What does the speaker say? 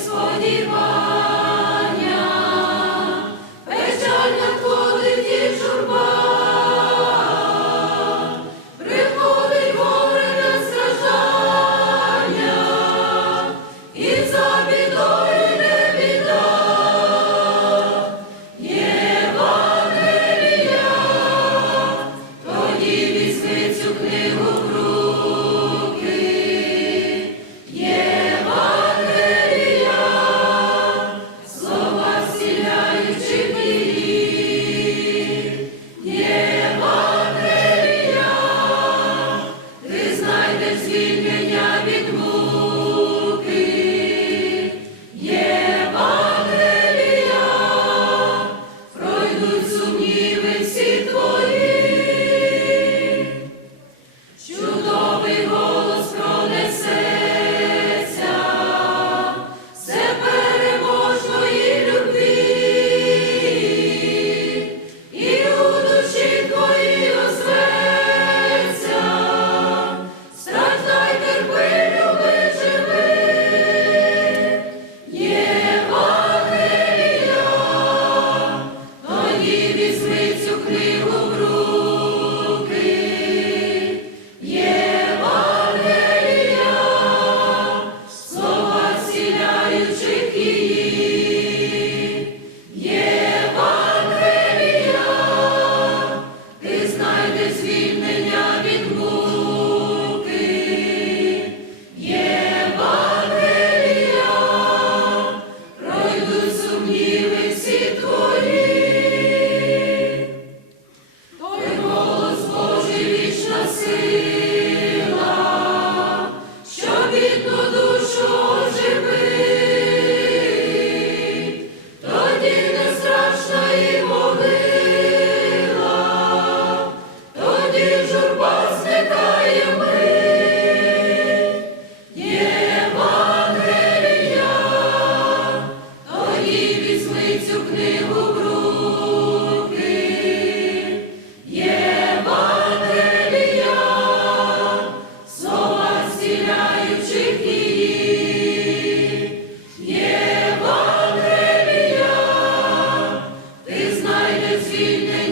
Господі, буде звільнення від мук. is will. Сильний